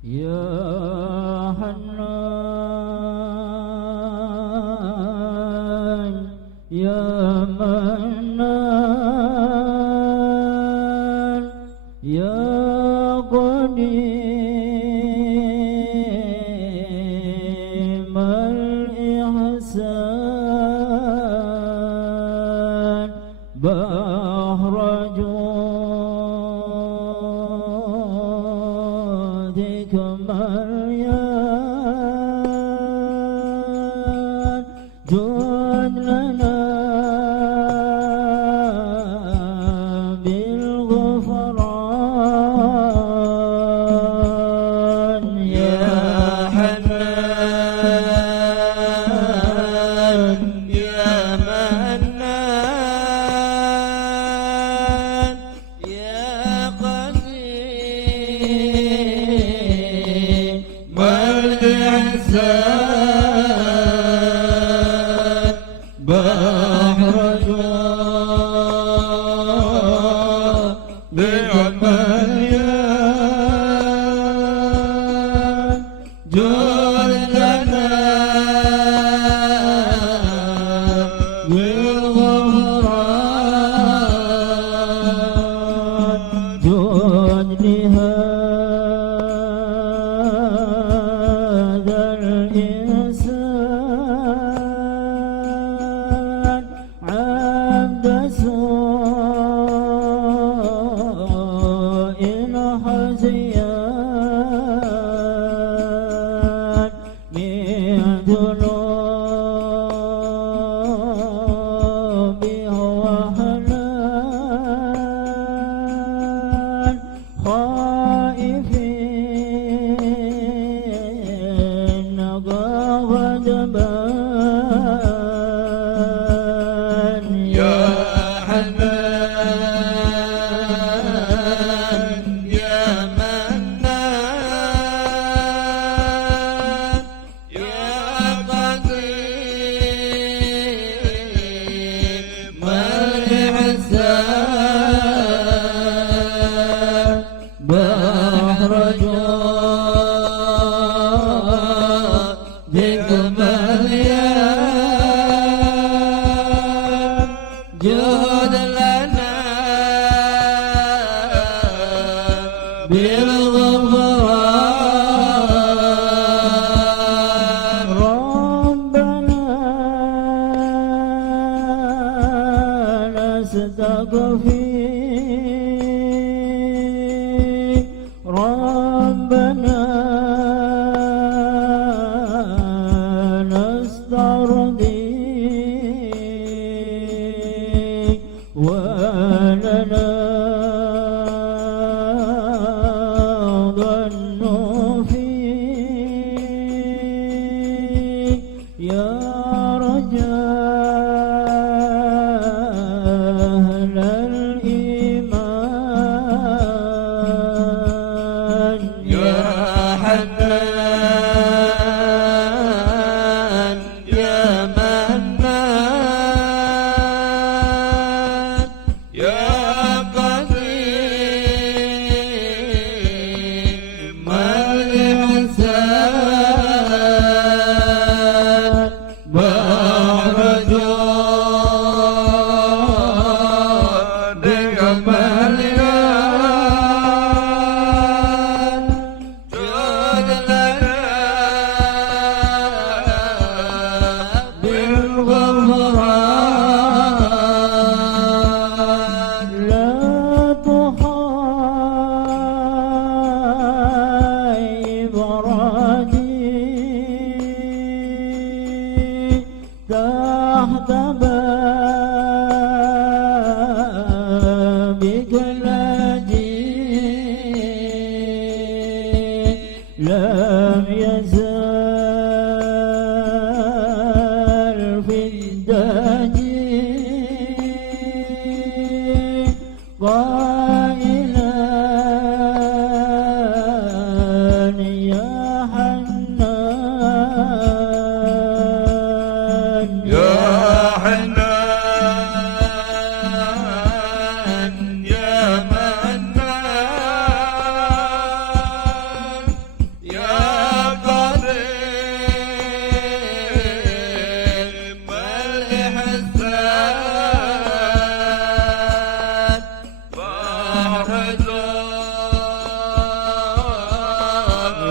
Ya Hannan, Ya Mannan, Ya Qadim al-Ihsan, Bahra judikam al-yan, jud lana bil-ghufran. Ya Hannan, Ya Mannan, Ya Qadim al-Ihsan, Bahra judikam al-yan, jud lana bil-ghufran. Jud lihadzal insan abda su'il haziyan min dunubi wa halan khaifin ghadaban. Ya Hannan, Ya Mannan, Ya Qadim al-Ihsan, Bahra judikam al-yan, jud lana bil-ghufran. Rabbana nastaghfir, Rabbana nastardi wa lana dhannu fi ya rajal al-iman. Ya Hannan, Ya Mannan, Ya Qadim al-Ihsan, Bahra judikam al-yan, jud lana bil-ghufran. La tuhayib radi tahta babik laji lam yazal fi daji qailan ya Hannan. Ya Hannan, Ya Mannan,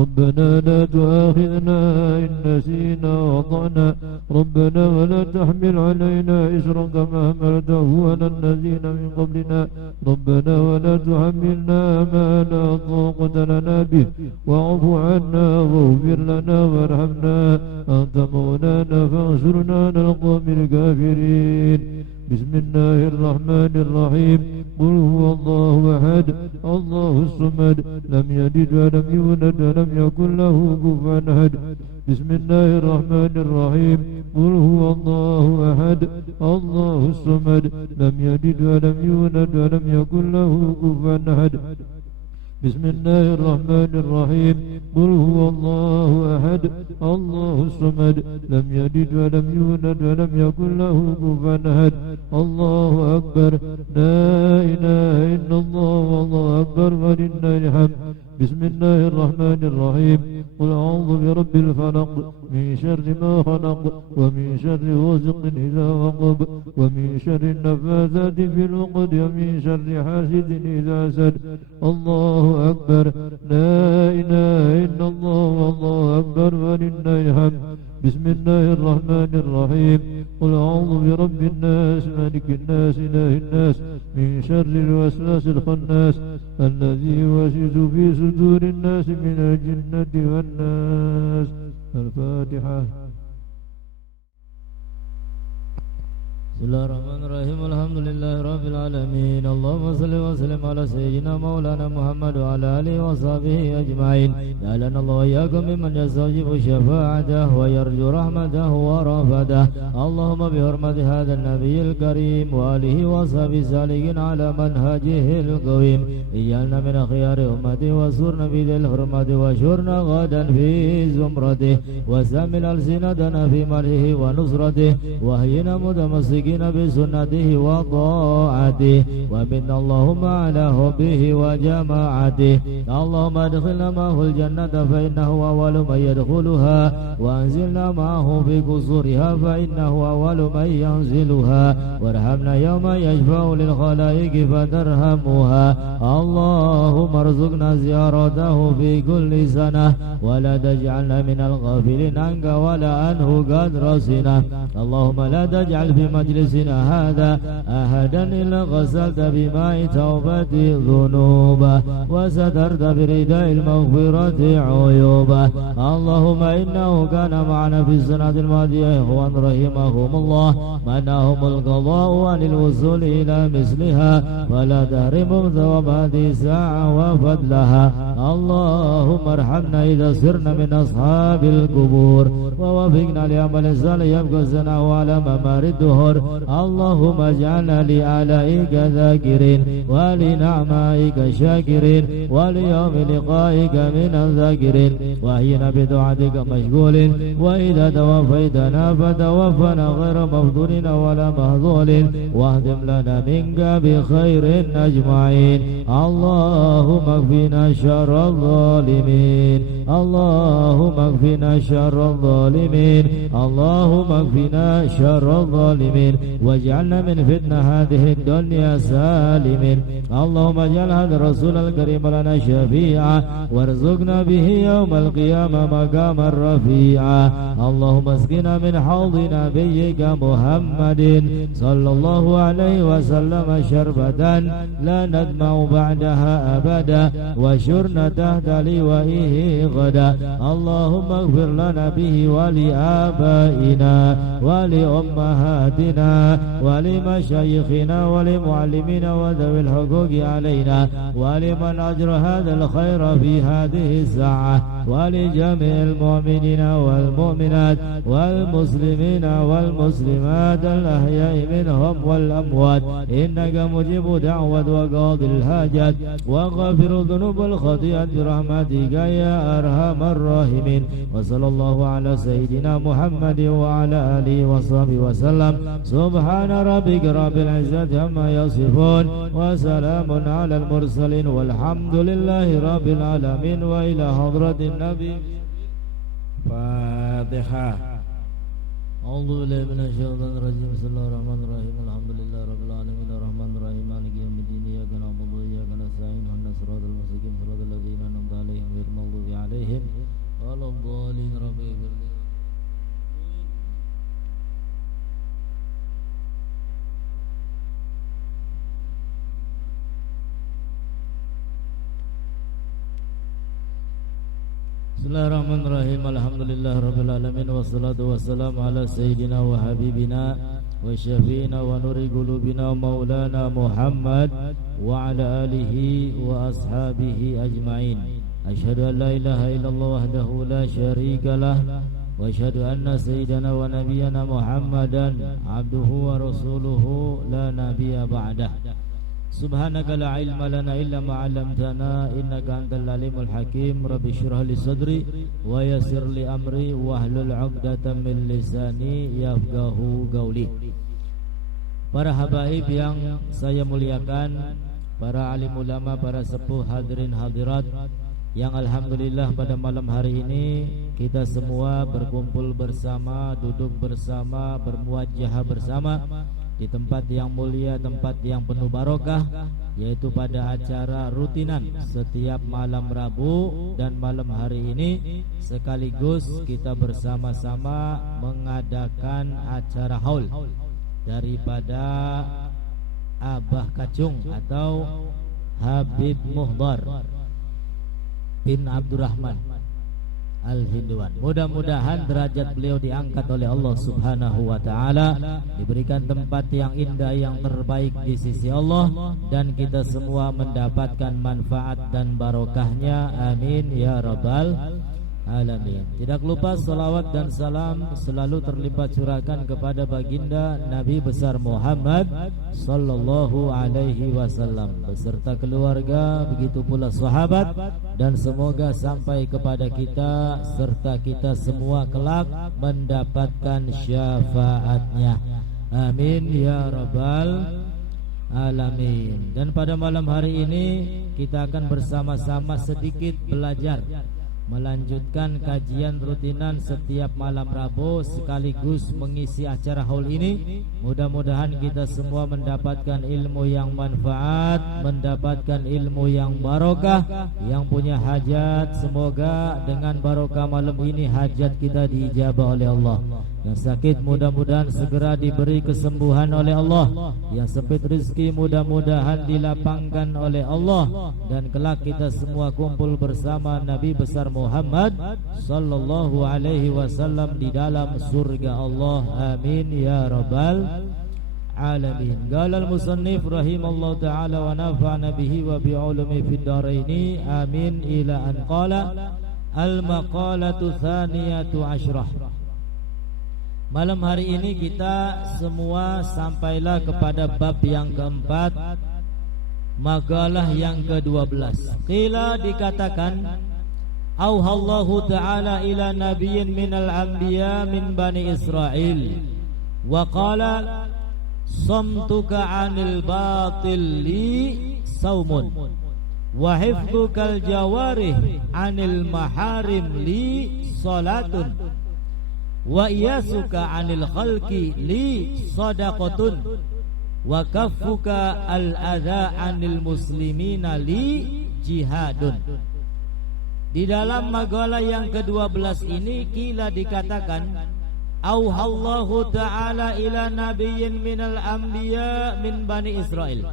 ربنا لا تؤاخذنا إن نسينا وأخطأنا ربنا ولا تحمل علينا إصرا كما حملته على الذين من قبلنا ربنا ولا تحملنا ما لا طاقة لنا به واعف عنا واغفر لنا وارحمنا أنت مولانا فانصرنا على القوم الكافرين بسم الله الرحمن الرحيم قل هو الله أحد الله الصمد لم يلد ولم يولد ولم يكن له كفوا أحد بسم الله الرحمن الرحيم قل هو الله أحد الله الصمد لم يلد ولم يولد ولم يكن له كفوا أحد بسم الله الرحمن الرحيم قل هو الله أحد الله الصمد لم يلد ولم يولد ولم يكن له كفوا أحد الله أكبر لا إله إلا الله والله أكبر ولله الحمد بسم الله الرحمن الرحيم قل أعوذ برب الفلق من شر ما خلق ومن شر غاسق إذا وقب ومن شر النفاثات في العقد ومن شر حاسد إذا حسد الله أكبر لا إله إلا الله والله أكبر ولله الحمد بسم الله الرحمن الرحيم قل أعوذ برب الناس مالك الناس إله الناس من شر الوسواس الخناس الذي يوسوس في صدور الناس من الجنة والناس الفاتحة بسم الله الرحمن الرحيم الحمد لله رب العالمين اللهم صل وسلم على سيدنا مولانا محمد وعلى آله وصحبه أجمعين جعلنا الله وإياكم ممن يستجيب شفاعته ويرجو رحمته ورافته اللهم بحرمة هذا النبي الكريم وآله وصحبه السالكين على منهجه القويم اجعلنا من خيار أمته وسرنا في ذي الحرمة وشرنا غدا في زمرته وسمل ألسنتنا في مره ونصرته وهينا متمسكين بسنته وطاعته ومنا اللهم على حبه وجماعته اللهم ادخلنا معه الجنة فإنه أول من يدخلها وأنزلنا معه في قصورها فإنه أول من ينزلها وارحمنا يوم يشفع للخلائق فترحمها اللهم ارزقنا زيارته في كل سنة ولا تجعلنا من الغافلين عنك ولا عنه قد رسنا اللهم لا تجعل في مجلسنا هذا أحدا إلا غسلت بماء توبة ذنوبه وسترت برداء المغفرة عيوبه اللهم إنه كان معنا في السنة الماضية إخوان رحمهم الله منهم القضاء عن الوصول إلى مثلها فلا تحرمهم ثواب هذه الساعة وفضلها اللهم ارحمنا إذا صرنا من أصحاب القبور ووفقنا لعمل الصالح يبقى الثناء على ممار الدهور اللهم اجعلنا لآلائك ذاكرين ولنعمائك شاكرين وليوم لقائك من الذاكرين وحين بدعاتك مشغولين وإذا توفيتنا فتوفنا غير مفضولين ولا مهضولين واهدم لنا منك بخير أجمعين اللهم اكفنا شر الظالمين اللهم اكفنا شر الظالمين اللهم اكفنا شر الظالمين واجعلنا من فتنة هذه الدنيا سالمين اللهم اجعل هذا الرسول الكريم لنا شفيعا وارزقنا به يوم القيامة مقاما رفيعا اللهم اسقنا من حوض نبيك محمد صلى الله عليه وسلم شربة لا ندمع بعدها أبدا وشرنا تحت لوائه غدا اللهم اغفر لنا به ولآبائنا ولأمهاتنا ولمشايخنا ولمعلمين وذوي الحقوق علينا ولمن أجرى هذا الخير في هذه الساعة ولجميع المؤمنين والمؤمنات والمسلمين والمسلمات الأحياء منهم والأموات إنك مجيب دعوة وقاضي الحاجات وغافر الذنوب والخطيئات برحمتك يا أرحم الراحمين وصلى الله على سيدنا محمد وعلى آله وصحبه وسلم سبحان ربك رب العزة عما يصفون وسلام على المرسلين والحمد لله رب العالمين وإلى حضرة النبي فاتحة أعوذ بالله من الشيطان الرجيم بسم الله الرحمن الرحيم الحمد لله رب العالمين الرحمن الرحيم مالك يوم الدين إياك نعبد وإياك نستعين اهدنا الصراط المستقيم صراط الذين أنعمت عليهم غير المغضوب عليهم عليهم ولا الضالين رب اغفر لي. Bismillahirrahmanirrahim. Alhamdulillahirabbil alamin wassalatu wassalamu ala sayyidina wa habibina wa syafiina wa nuri qulubina maulana Muhammad wa ala alihi wa ashabihi ajmain. Asyhadu an la ilaha illallah wahdahu la syarika lah wa asyhadu anna sayyidana wa nabiyyana Muhammadan abduhu wa rasuluhu la nabiyya ba'dah. Subhanaka la ilma lana illa ma 'allamtana innaka antal alimul hakim. Rabbi shrah li sadri wa yassir li amri wahlul 'uqdatam min lisani yafqahu qawli. Para habaib yang saya muliakan, para alim ulama, para sepuh, hadirin hadirat yang alhamdulillah pada malam hari ini kita semua berkumpul bersama, duduk bersama, bermuajahah bersama di tempat yang mulia, tempat yang penuh barokah, yaitu pada acara rutinan setiap malam Rabu dan malam hari ini, sekaligus kita bersama-sama mengadakan acara haul daripada Abah Kacung atau Habib Muhdar bin Abdurrahman Al-Hinduan. Mudah-mudahan derajat beliau diangkat oleh Allah Subhanahu wa taala, diberikan tempat yang indah, yang terbaik di sisi Allah, dan kita semua mendapatkan manfaat dan barokahnya. Amin ya rabbal alamin. Tidak lupa salawat dan salam selalu terlimpah curahkan kepada baginda Nabi besar Muhammad sallallahu alaihi wasallam beserta keluarga, begitu pula sahabat, dan semoga sampai kepada kita serta kita semua kelak mendapatkan syafaatnya. Amin ya rabbal alamin. Dan pada malam hari ini kita akan bersama-sama sedikit belajar melanjutkan kajian rutinan setiap malam Rabu sekaligus mengisi acara haul ini. Mudah-mudahan kita semua mendapatkan ilmu yang manfaat, mendapatkan ilmu yang barokah. Yang punya hajat, semoga dengan barokah malam ini hajat kita diijabah oleh Allah. Yang sakit mudah-mudahan segera diberi kesembuhan oleh Allah. Yang sempit rezeki mudah-mudahan dilapangkan oleh Allah. Dan kelak kita semua kumpul bersama Nabi besar Muhammad sallallahu alaihi wasallam di dalam surga Allah. Amin ya rabbal alamin. Qala al-musannif rahimallahu ta'ala wa nafa'ana bihi wa bi'ulumi fid dharaini. Amin ila an qala al-maqalatu thaniyatu asyrah. Malam hari ini kita semua sampailah kepada bab yang keempat, makalah yang ke-12. Qila dikatakan, auhallahu ta'ala ila nabiyyin minal anbiya min bani Israel wa qala samtuka 'anil batil li saumun wa hifdhukal jawarih 'anil maharim li salatun wa iyasuka 'anil khalqi li sadaqatun wa kaffuka al adza 'anil muslimina li jihadun. Di dalam maqalah yang ke-12 ini kila dikatakan, auhallahu ta'ala ila nabiyyin minal anbiya min bani Israel,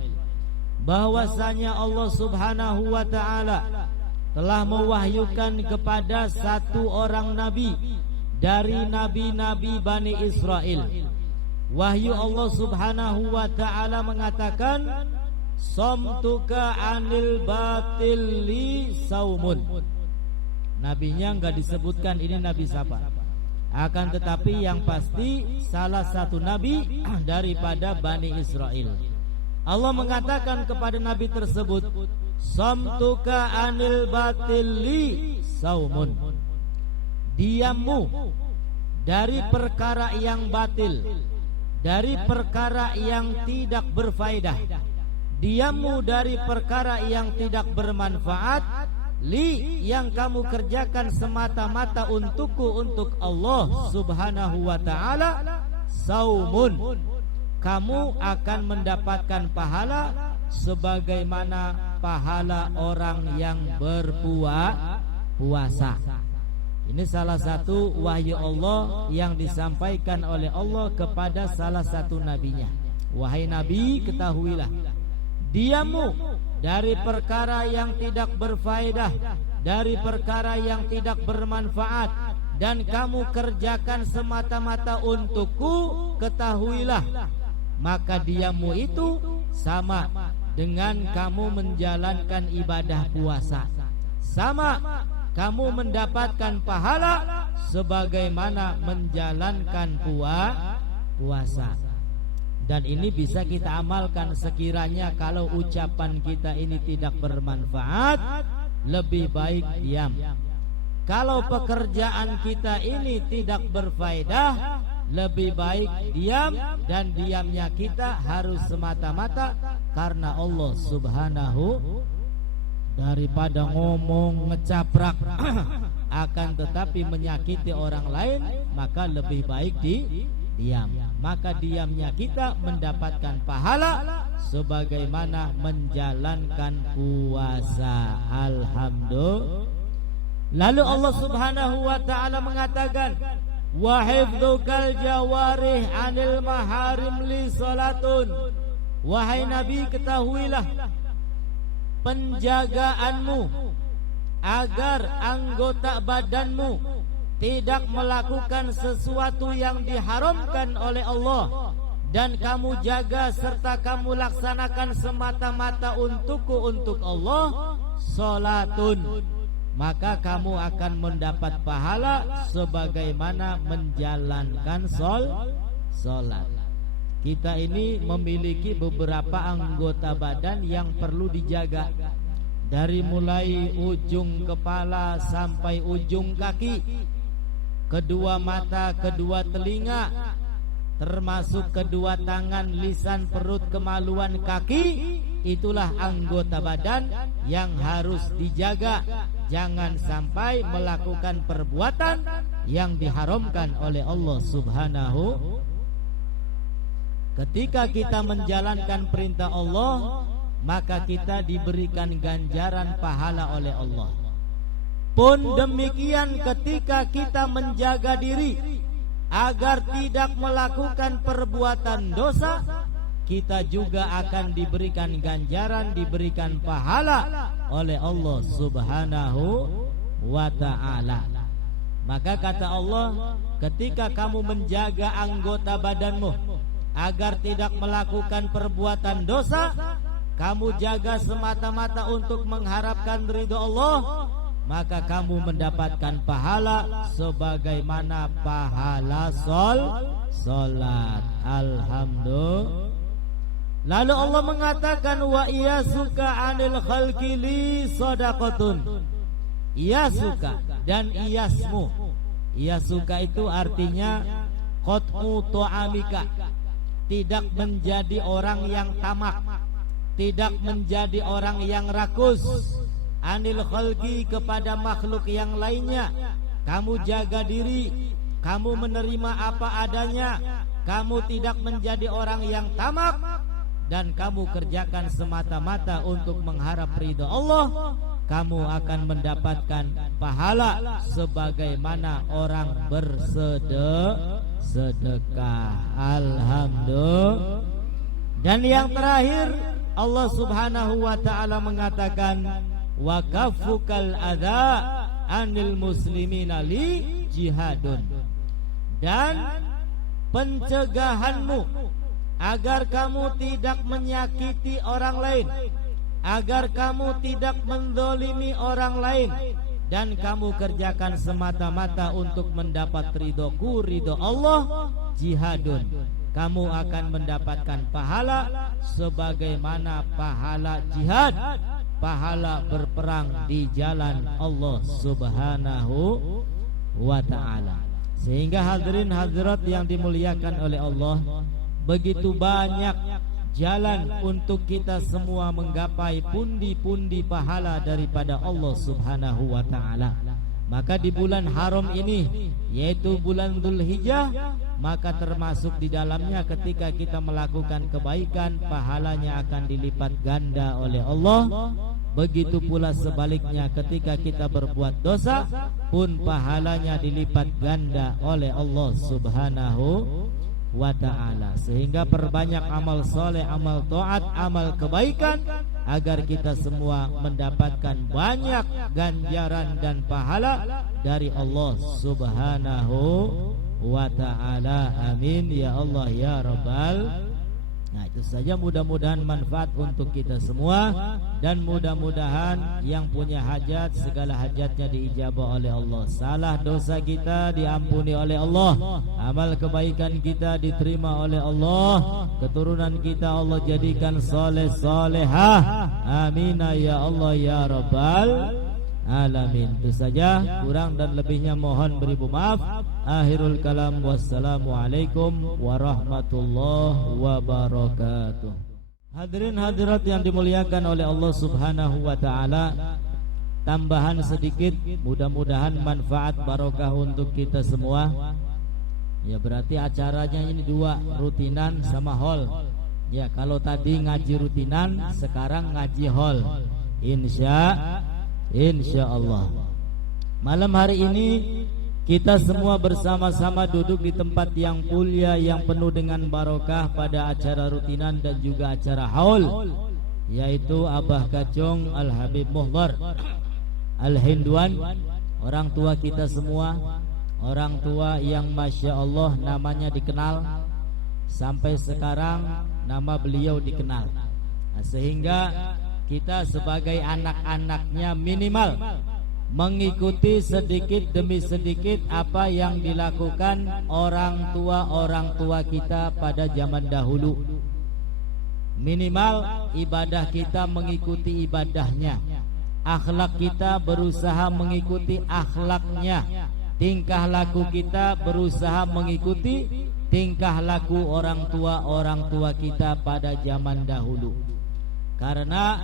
bahwasanya Allah Subhanahu wa ta'ala telah mewahyukan kepada satu orang nabi dari nabi-nabi Bani Israel. Wahyu Allah Subhanahu wa ta'ala mengatakan, samtuka 'anil batil li saumun. Nabinya enggak disebutkan ini nabi siapa. Akan tetapi yang pasti salah satu nabi daripada Bani Israel. Allah mengatakan kepada nabi tersebut, samtuka 'anil batil li saumun. Diammu dari perkara yang batil, dari perkara yang tidak berfaedah, diammu dari perkara yang tidak bermanfaat, li yang kamu kerjakan semata-mata untukku, untuk Allah Subhanahu wa ta'ala, saumun, kamu akan mendapatkan pahala sebagaimana pahala orang yang puasa. Ini salah satu wahyu Allah yang disampaikan oleh Allah kepada salah satu nabinya. Wahai Nabi, ketahuilah, diammu dari perkara yang tidak berfaedah, dari perkara yang tidak bermanfaat, dan kamu kerjakan semata-mata untukku, ketahuilah, maka diammu itu sama dengan kamu menjalankan ibadah puasa. Sama kamu mendapatkan pahala sebagaimana menjalankan puasa. Dan ini bisa kita amalkan sekiranya kalau ucapan kita ini tidak bermanfaat, lebih baik diam. Kalau pekerjaan kita ini tidak berfaedah, lebih baik diam, dan diamnya kita harus semata-mata karena Allah Subhanahu. Daripada ngomong ngecaprak akan tetapi menyakiti orang lain, maka lebih baik diam. Maka diamnya kita mendapatkan pahala sebagaimana menjalankan puasa. Alhamdulillah. Lalu Allah Subhanahu wa ta'ala mengatakan, wa hifdzukal jawarih anil maharim li salatun. Wahai Nabi, ketahuilah, penjagaanmu agar anggota badanmu tidak melakukan sesuatu yang diharamkan oleh Allah, dan kamu jaga serta kamu laksanakan semata-mata untukku, untuk Allah, salatun, maka kamu akan mendapat pahala sebagaimana menjalankan salat. Kita ini memiliki beberapa anggota badan yang perlu dijaga, dari mulai ujung kepala sampai ujung kaki, kedua mata, kedua telinga, termasuk kedua tangan, lisan, perut, kemaluan, kaki. Itulah anggota badan yang harus dijaga. Jangan sampai melakukan perbuatan yang diharamkan oleh Allah Subhanahu. Ketika kita menjalankan perintah Allah, maka kita diberikan ganjaran pahala oleh Allah. Pun demikian ketika kita menjaga diri agar tidak melakukan perbuatan dosa, kita juga akan diberikan ganjaran, diberikan pahala oleh Allah Subhanahu wa ta'ala. Maka kata Allah, ketika kamu menjaga anggota badanmu agar tidak melakukan perbuatan dosa, kamu jaga semata-mata untuk mengharapkan ridho Allah, maka kamu mendapatkan pahala sebagaimana pahala salat. Alhamdulillah. Lalu Allah mengatakan, wa iyasuka anil khalqi li sadaqatun. Iyasuka dan iyasmu. Iyasuka itu artinya qat'u ta'amika, tidak menjadi orang yang tamak, tidak menjadi orang yang rakus, anil khalqi, kepada makhluk yang lainnya. Kamu jaga diri, kamu menerima apa adanya, kamu tidak menjadi orang yang tamak, dan kamu kerjakan semata-mata untuk mengharap ridha Allah, kamu akan mendapatkan pahala sebagaimana orang bersedekah. Alhamdulillah. Dan yang terakhir, Allah Subhanahu wa ta'ala mengatakan, wa kaffukal adza anil muslimina li jihadun. Dan pencegahanmu agar kamu tidak menyakiti orang lain, agar kamu tidak mendolimi orang lain, dan kamu kerjakan semata-mata untuk mendapat ridhoku, ridho Allah, jihadun. Kamu akan mendapatkan pahala sebagaimana pahala jihad, pahala berperang di jalan Allah Subhanahu wa ta'ala. Sehingga hadirin hadirat yang dimuliakan oleh Allah, begitu banyak jalan untuk kita semua menggapai pundi-pundi pahala daripada Allah Subhanahu wa ta'ala. Maka di bulan haram ini, yaitu bulan Dzulhijjah, maka termasuk di dalamnya ketika kita melakukan kebaikan, pahalanya akan dilipat ganda oleh Allah. begitu pula sebaliknya ketika kita berbuat dosa pun pahalanya dilipat ganda oleh Allah Subhanahu wa ta'ala. Sehingga perbanyak amal soleh, amal taat, amal kebaikan agar kita semua mendapatkan banyak ganjaran dan pahala dari Allah Subhanahu wa ta'ala. Amin ya Allah ya Rabbal. Nah, itu saja, mudah-mudahan manfaat untuk kita semua, dan mudah-mudahan yang punya hajat segala hajatnya diijabah oleh Allah. Salah dosa kita diampuni oleh Allah, amal kebaikan kita diterima oleh Allah, keturunan kita Allah jadikan soleh solehah. Amin ya Allah ya Rabbal alamin. Itu saja, kurang dan lebihnya mohon beribu maaf. Akhirul kalam, wassalamualaikum warahmatullahi wabarakatuh. Hadirin hadirat yang dimuliakan oleh Allah Subhanahu wa ta'ala, tambahan sedikit, mudah-mudahan manfaat barokah untuk kita semua. Ya, berarti acaranya ini dua, rutinan sama hall. Ya, kalau tadi ngaji rutinan, sekarang ngaji hall. Insya Allah. Malam hari ini kita semua bersama-sama duduk di tempat yang mulia, yang penuh dengan barokah pada acara rutinan dan juga acara haul, yaitu Abah Kacung Al-Habib Muhdhar Al-Hindwan, orang tua kita semua, orang tua yang Masya Allah namanya dikenal, sampai sekarang nama beliau dikenal. Nah, sehingga kita sebagai anak-anaknya minimal mengikuti sedikit demi sedikit apa yang dilakukan orang tua kita pada zaman dahulu. Minimal ibadah kita mengikuti ibadahnya, akhlak kita berusaha mengikuti akhlaknya, tingkah laku kita berusaha mengikuti tingkah laku orang tua kita pada zaman dahulu. Karena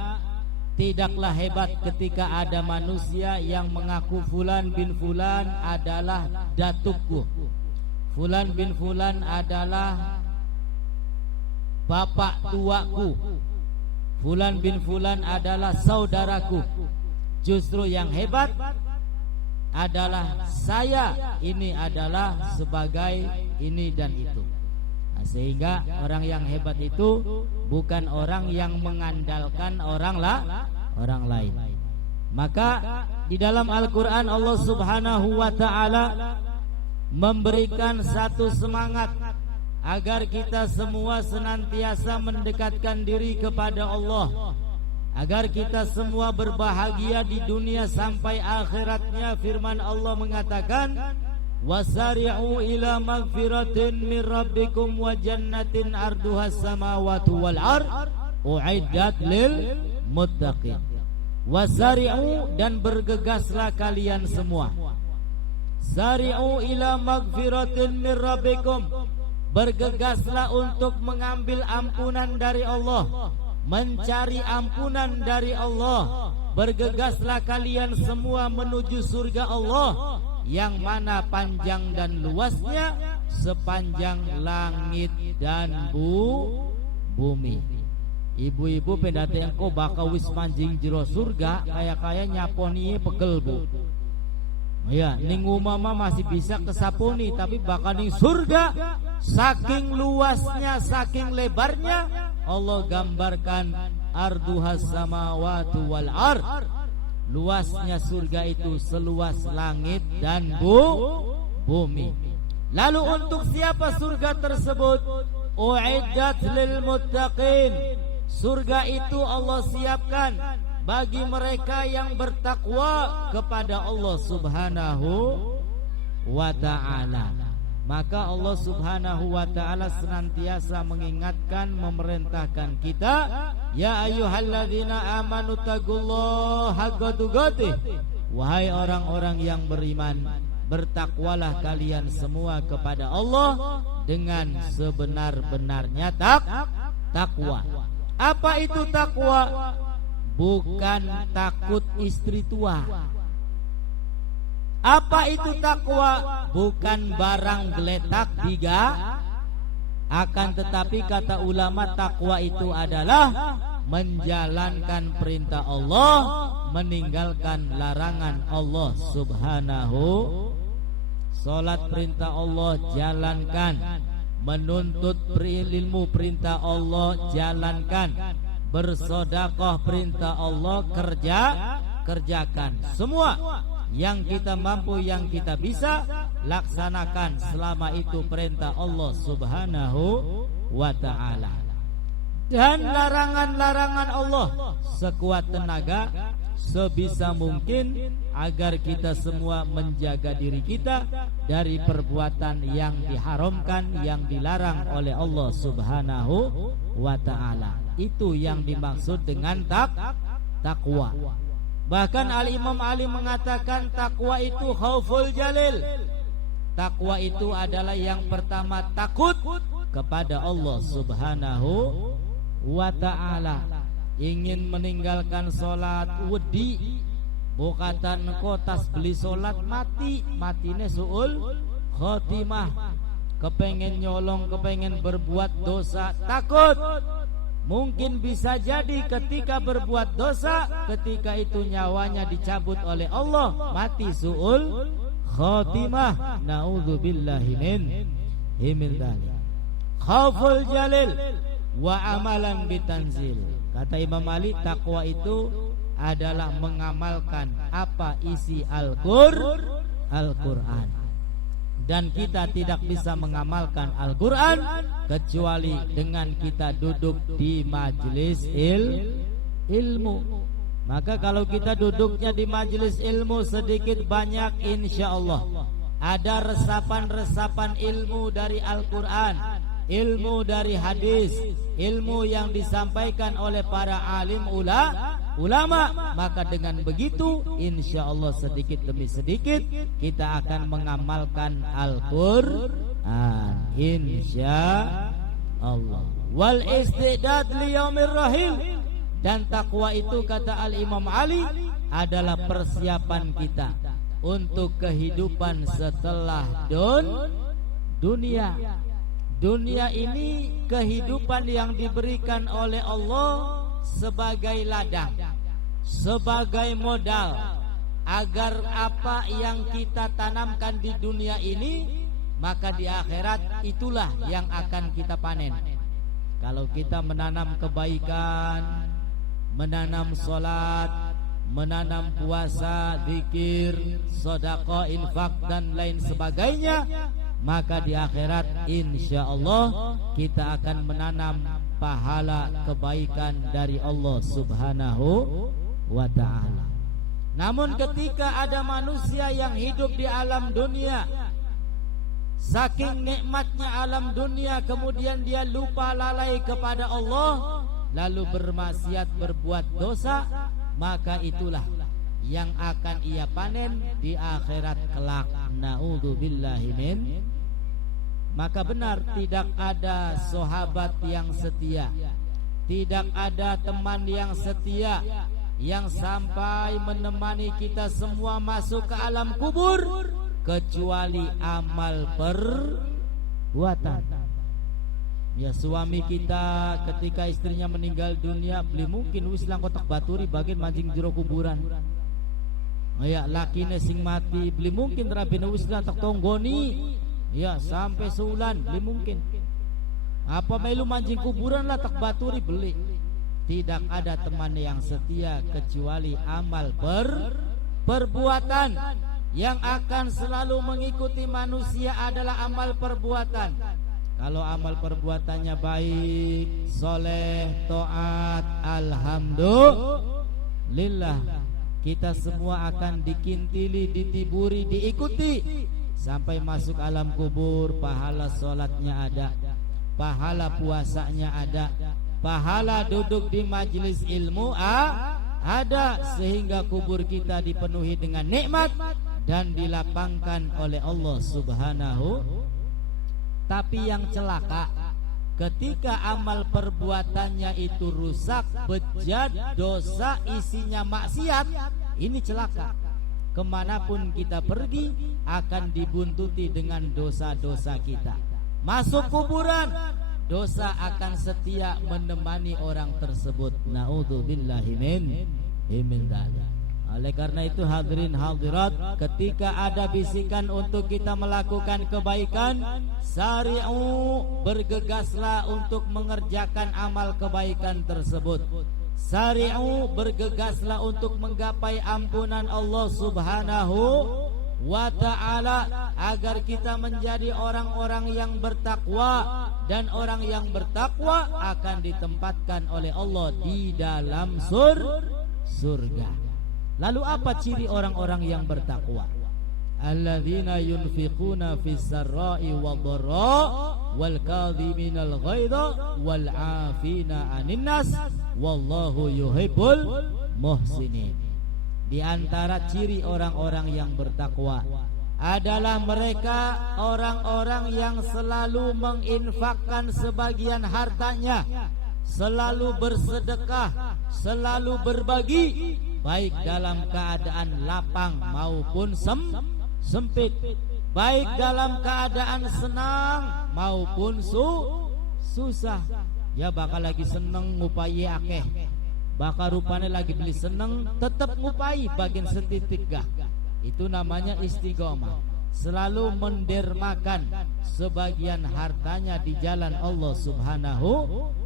tidaklah hebat ketika ada manusia yang mengaku Fulan bin Fulan adalah datukku, Fulan bin Fulan adalah bapak tuaku, Fulan bin Fulan adalah saudaraku. Justru yang hebat adalah saya ini adalah sebagai ini dan itu. Nah, sehingga orang yang hebat itu bukan orang yang mengandalkan orang lain. Maka di dalam Al-Quran Allah Subhanahu wa ta'ala memberikan satu semangat agar kita semua senantiasa mendekatkan diri kepada Allah, agar kita semua berbahagia di dunia sampai akhiratnya. Firman Allah mengatakan, wasari'u ila magfiratin min rabbikum wa jannatin arduhas samawati wal ard u'iddat lil muttaqin. Wasari'u, dan bergegaslah kalian semua. Sari'u ila magfiratin min rabbikum, bergegaslah untuk mengambil ampunan dari Allah, mencari ampunan dari Allah. Bergegaslah kalian semua menuju surga Allah, yang mana panjang dan luasnya sepanjang langit dan bumi. Ibu-ibu pendate engko bakal wis manjing jero surga, kaya nyaponi pegel bu. Ya, ning umama masih bisa kesaponi, tapi bakal ning surga saking luasnya, saking lebarnya, Allah gambarkan arduhas samawati wal ard. Luasnya surga itu seluas langit dan bumi. Lalu untuk siapa surga tersebut? U'iddat lil muttaqin. Surga itu Allah siapkan bagi mereka yang bertakwa kepada Allah Subhanahu wa ta'ala. Maka Allah Subhanahu wa ta'ala senantiasa mengingatkan, memerintahkan kita, ya ayyuhalladzina amanu taqullaha haqqa tuqatih. Wahai orang-orang yang beriman, bertakwalah kalian semua kepada Allah dengan sebenar-benarnya takwa. Apa itu takwa? Bukan takut istri tua. Apa itu takwa? Bukan barang geletak diga. Akan tetapi kata ulama, takwa itu adalah menjalankan perintah Allah, meninggalkan larangan Allah Subhanahu. Salat perintah Allah jalankan, menuntut ilmu perintah Allah jalankan, bersedekah perintah Allah kerjakan. Semua yang kita mampu, yang kita bisa laksanakan selama itu perintah Allah Subhanahu wa ta'ala. Dan larangan-larangan Allah sekuat tenaga, sebisa mungkin agar kita semua menjaga diri kita dari perbuatan yang diharamkan, yang dilarang oleh Allah Subhanahu wa ta'ala. Itu yang dimaksud dengan takwa. Bahkan Al-Imam Ali mengatakan takwa itu khauful jalil. Takwa itu adalah yang pertama takut kepada Allah Subhanahu wa ta'ala. Ingin meninggalkan solat wedi, bukatan kotas beli solat matine suul khotimah. Kepengen nyolong, kepengen berbuat dosa, takut. Mungkin bisa jadi ketika berbuat dosa, ketika itu nyawanya dicabut oleh Allah, mati suul khotimah. Na'udzubillahi min dzalik. Khauful jalil wa amalan bitanzil. Kata Imam Ali, takwa itu adalah mengamalkan apa isi Al-Qur'an. Dan kita tidak bisa mengamalkan Al-Quran kecuali dengan kita duduk di majelis ilmu. Maka kalau kita duduknya di majelis ilmu sedikit banyak, insya Allah ada resapan-resapan ilmu dari Al-Quran, ilmu dari hadis, ilmu yang disampaikan oleh para alim ulama. Maka dengan begitu insya Allah sedikit demi sedikit kita akan mengamalkan Al-Quran, insya Allah. Wal istidad liyaumir rahim. Dan takwa itu, kata Al-Imam Ali, adalah persiapan kita untuk kehidupan setelah dunia. Dunia ini kehidupan yang diberikan oleh Allah sebagai ladang, sebagai modal, agar apa yang kita tanamkan di dunia ini, maka di akhirat itulah yang akan kita panen. Kalau kita menanam kebaikan, menanam sholat, menanam puasa, zikir, sedekah, infak dan lain sebagainya, maka di akhirat insya Allah kita akan menanam pahala kebaikan dari Allah Subhanahu wa ta'ala. Namun ketika ada manusia yang hidup di alam dunia, saking nikmatnya alam dunia, kemudian dia lupa lalai kepada Allah, lalu bermaksiat, berbuat dosa, maka itulah yang akan ia panen di akhirat kelak. Na'udzubillahi min. Maka benar tidak ada sahabat yang setia, tidak ada teman yang setia yang sampai menemani kita semua masuk ke alam kubur kecuali amal perbuatan. Ya, suami kita ketika istrinya meninggal dunia, beli mungkin wis lang kotak baturi bagian mancing jero kuburan. Ya, lakine sing mati beli mungkin rabine wis lang tak tonggoni. Ya, sampai seulan beli mungkin. Apa melu mancing kuburan lah tak baturi beli. Tidak ada teman yang setia kecuali amal perbuatan. Yang akan selalu mengikuti manusia adalah amal perbuatan. Kalau amal perbuatannya baik, soleh, taat, alhamdulillah, kita semua akan dikintili, ditiburi, diikuti sampai masuk alam kubur. Pahala sholatnya ada, pahala puasanya ada, pahala duduk di majelis ilmu ada, sehingga kubur kita dipenuhi dengan nikmat dan dilapangkan oleh Allah Subhanahu. Tapi yang celaka, ketika amal perbuatannya itu rusak, bejat, dosa, isinya maksiat, ini celaka. Kemanapun kita pergi akan dibuntuti dengan dosa-dosa kita. Masuk kuburan, dosa akan setia menemani orang tersebut. Na'udzubillahi min dzalik. Oleh karena itu hadirin hadirat, ketika ada bisikan untuk kita melakukan kebaikan, sari'u, bergegaslah untuk mengerjakan amal kebaikan tersebut. Sari'u, bergegaslah untuk menggapai ampunan Allah Subhanahu wa ta'ala, agar kita menjadi orang-orang yang bertakwa, dan orang yang bertakwa akan ditempatkan oleh Allah di dalam surga. Lalu apa ciri orang-orang yang bertakwa? Alladzina yunfiquna fis sarra'i wadh-dharra wal kadhiminal ghaidha wal 'afina 'anil nas wallahu yuhibbul muhsinin. Di antara ciri orang-orang yang bertakwa adalah mereka orang-orang yang selalu menginfakkan sebagian hartanya, selalu bersedekah, selalu berbagi, baik dalam keadaan lapang maupun sempit, baik dalam keadaan senang maupun susah. Ya bakal lagi seneng ngupai akeh, bakal rupanya lagi beli seneng tetap ngupai bagian setitik gah. Itu namanya istiqomah, selalu mendermakan sebagian hartanya di jalan Allah Subhanahu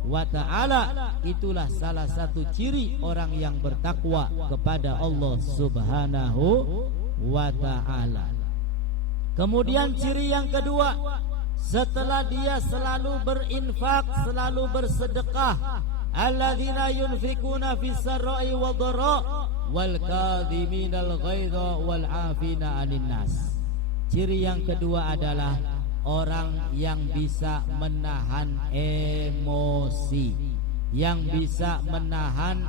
wa ta'ala. Itulah salah satu ciri orang yang bertakwa kepada Allah Subhanahu wa ta'ala. Kemudian ciri yang kedua, setelah dia selalu berinfak, selalu bersedekah, alladzina yunfikuna fis sarra'i wadh-dharra wal kadhiminal ghaidha wal 'afina 'anil nas. Ciri yang kedua adalah orang yang bisa menahan emosi, yang bisa menahan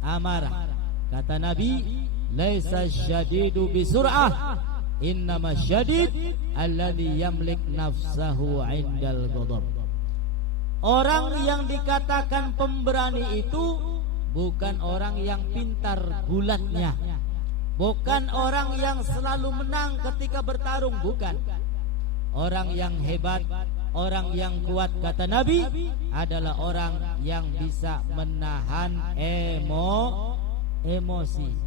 amarah. Kata Nabi, laisa syadidu bisur'ah, innama syadid alladhi yamlik nafsahu 'indal ghadab. Orang yang dikatakan pemberani itu bukan orang yang pintar gulatnya, bukan orang yang selalu menang ketika bertarung, bukan. Orang yang hebat, orang yang kuat, kata Nabi, adalah orang yang bisa menahan emosi.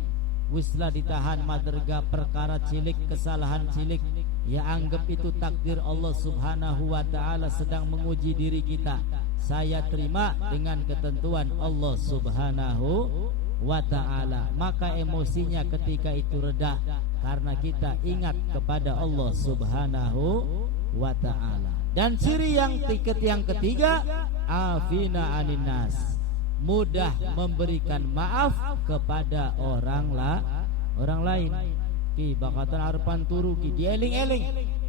Wislah ditahan maderga perkara cilik, kesalahan cilik, ya anggap itu takdir Allah Subhanahu wa ta'ala sedang menguji diri kita. Saya terima dengan ketentuan Allah Subhanahu wa ta'ala. Maka emosinya ketika itu reda, karena kita ingat kepada Allah Subhanahu wa ta'ala. Dan ciri yang ketiga, afina anin nas, mudah memberikan maaf kepada orang lain. Ki bakatan arepan turu ki dieling-eling,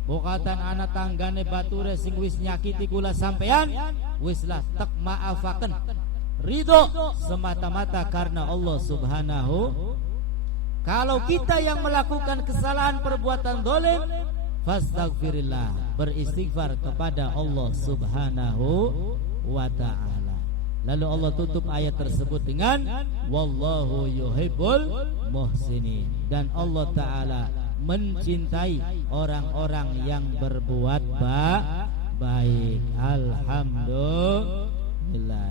bokatan anak tanggane bature sing wis nyakiti kula sampean, wislah tek maafaken. Ridho semata-mata karena Allah Subhanahu. Kalau kita yang melakukan kesalahan perbuatan zalim, fastaghfirillah, beristighfar kepada Allah Subhanahu wa ta'ala. Lalu Allah tutup ayat tersebut dengan wallahu yuhibbul muhsinin, dan Allah ta'ala mencintai orang-orang yang berbuat baik. Alhamdulillah.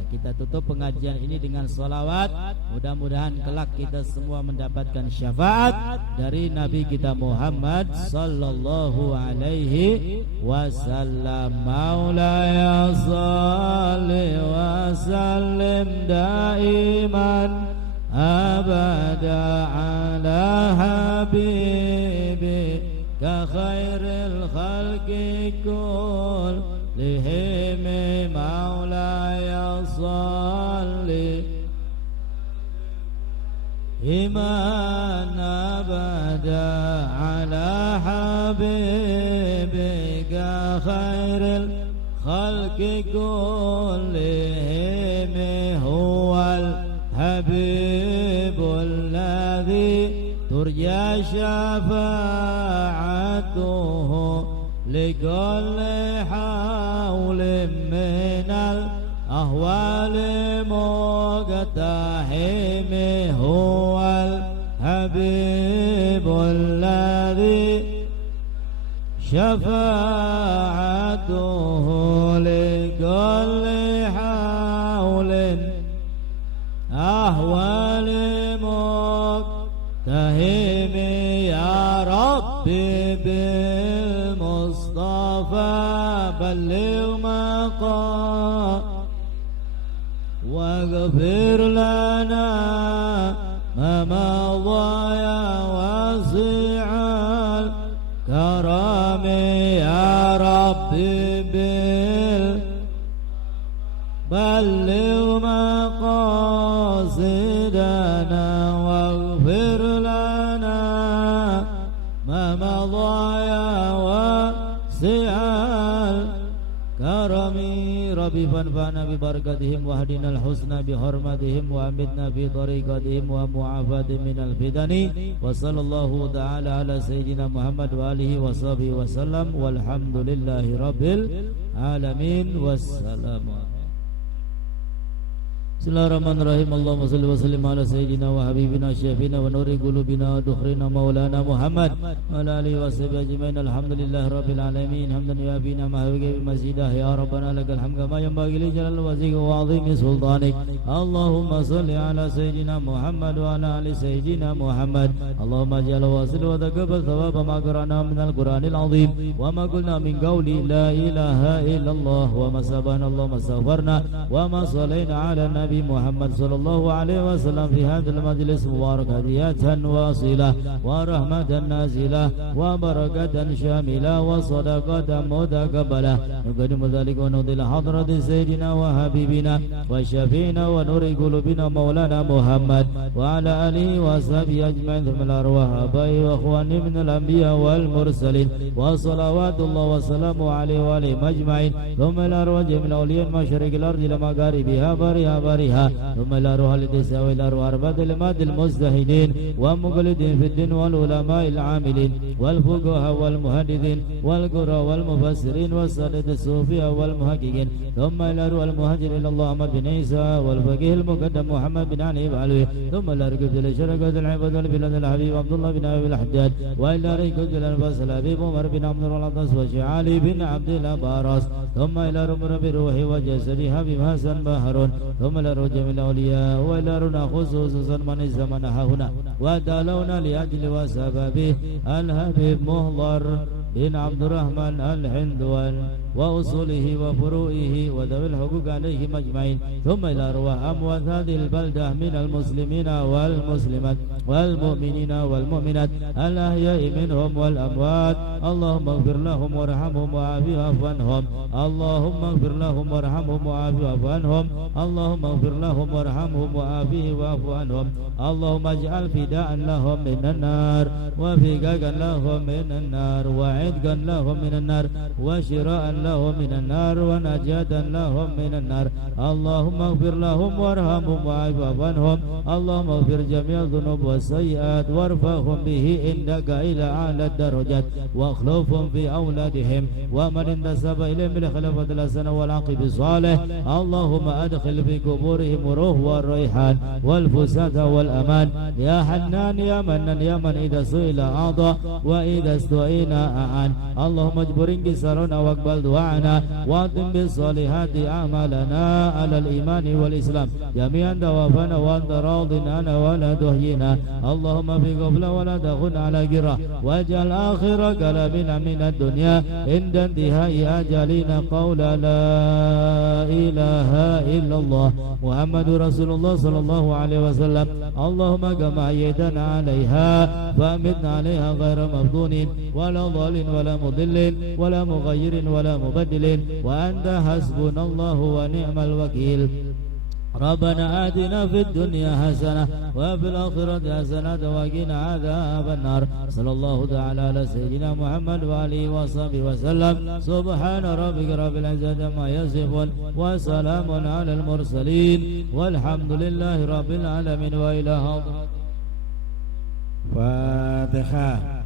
Kita tutup pengajian ini dengan salawat. Mudah-mudahan kelak kita semua mendapatkan syafaat dari Nabi kita Muhammad sallallahu alaihi wasallam. Maulaya salli wa sallim daiman abada ala habibika khairil khalqi kullihim. Maulaya salli iman abada ala habibika khairil khalqi kullihim huwal habibul ladzi turja syafa'atuhu لكل حول من الأهوال مقتحم هو الحبيب الذي شفاعته لكل حول أهوال مقتهم يا ربي بالمصطفى بلغ مقام واغفر لنا ما مضى يا واسع الكرم يا ربي بلغ مقاصدنا واغفر لنا ما مضى يا واسع الكرم ربي فانفعنا ببركتهم واهدنا الحسنى بحرمتهم وأمتنا في طريقتهم ومعافاتهم من الفتن وصلى الله تعالى على سيدنا محمد وآله وصحبه وسلم والحمد لله رب العالمين والسلام. Bismillahirrahmanirrahim. Allahumma salli wa sallim ala sayyidina wa habibina syafiina wa nuri qulubina wa dukhrina maulana Muhammad wa ala alihi wa sahbihi ajma'in. Alhamdulillahi rabbil alamin hamdan yuafina ma hawihi bi mazidah ya rabbana lakal hamdu kama yanbaghi li jalali wajhika wa 'azimi sultanik. Allahumma salli ala sayyidina Muhammad wa ala ali sayyidina Muhammad. Allahumma ij'al wasil wa taqabbal thawaba ma qara'na min al-Qur'anil 'azim wa ma qulna min qawli la ilaha illallah wa ma sabana Allahumma astaghfarna wa ma sallaina ala nabi محمد صلى الله عليه وسلم في هذا المجلس مبارك هدية واصلة ورحمة نازلة وبركة شاملة وصدقة متقبلة نقدم ذلك ونودل حضرة سيدنا وحبيبنا وشفينا ونور قلوبنا مولانا محمد وعلى آله وصحبه أجمعين ثم الأرواح آبائي وأخواني من الأنبياء والمرسلين وصلوات الله وسلامه عليه وعليهم أجمعين ثم الأرواح جميع الأولياء مشارق الأرض إلى مغاربها بارها ثم إلى روح التساء وإلى روح أربعة العلماء المجتهدين ومقلدين في الدين والعلماء العاملين والفقهاء والمحدثين والقراء والمفسرين والسادة الصوفية والمحققين ثم إلى روح المهاجر إلى الله أحمد بن عيسى والفقيه المقدم محمد بن علي بعلوي ثم إلى ركب الشركة العباد البلاد الحبيب عبد الله بن أبي الحداد وإلى ركب الأنفاس الحبيب عمر بن عبد العطاس وشعالي بن عبد الله باراس ثم إلى رمر بروحي وجسدي حبيب حسن بهرون ثم إلى رجم الأولياء وإلى رنا خصوصا من الزمن هنا ودالونا لأجل وسببه الحبيب مهضر بن عبد الرحمن الحندوان وأصوله وفروئه وذوي الحقوق عليهم أجمعين ثم إلى أرواح أموات هذه البلدة من المسلمين والمسلمات والمؤمنين والمؤمنات الأحياء منهم والأموات اللهم اغفر لهم وارحمهم وعافهم واعف عنهم اللهم اغفر لهم وارحمهم وعافهم واعف عنهم اللهم اغفر لهم وارحمهم وعافهم واعف عنهم اللهم اجعل فداء لهم من النار وفكاكا لهم من النار وعتقا لهم من النار وشراء لهم من النار ونجاة لهم من النار اللهم اغفر لهم وارحمهم واعف عنهم اللهم اغفر جميع الذنوب والسيئات وارفعهم به عندك إلى أعلى الدرجات واخلفهم في أولادهم ومن انتسب إليهم بالخلافة الحسنة والعاقب الصالح اللهم أدخل في قبورهم الروح والريحان والفساد والأمان يا حنان يا منان يا من إذا سئل أعطى وإذا استعين أعان اللهم اجبر انكسارنا واقبل دعانا واختم بالصالحات أعمالنا على الإيمان والإسلام جميعا توفنا وأنت راض عنا ولا تحيينا اللهم في غفلة ولا تخن على جرة واجعل آخر كلامنا من الدنيا عند انتهاء أجلنا قول لا إله إلا الله محمد رسول الله صلى الله عليه وسلم اللهم كما أحييتنا عليها فأمتنا عليها غير مفتون ولا ضال ولا مضل ولا مغير ولا مبدل وأنت حسبنا الله ونعم الوكيل ربنا آتنا في الدنيا حسنة وفي الآخرة حسنة وقنا عذاب النار صلى الله تعالى على سيدنا محمد وآله وصحبه وسلم سبحان ربك رب العزة عما يصفون وسلام على المرسلين والحمد لله رب العالمين وإلى فاتحة.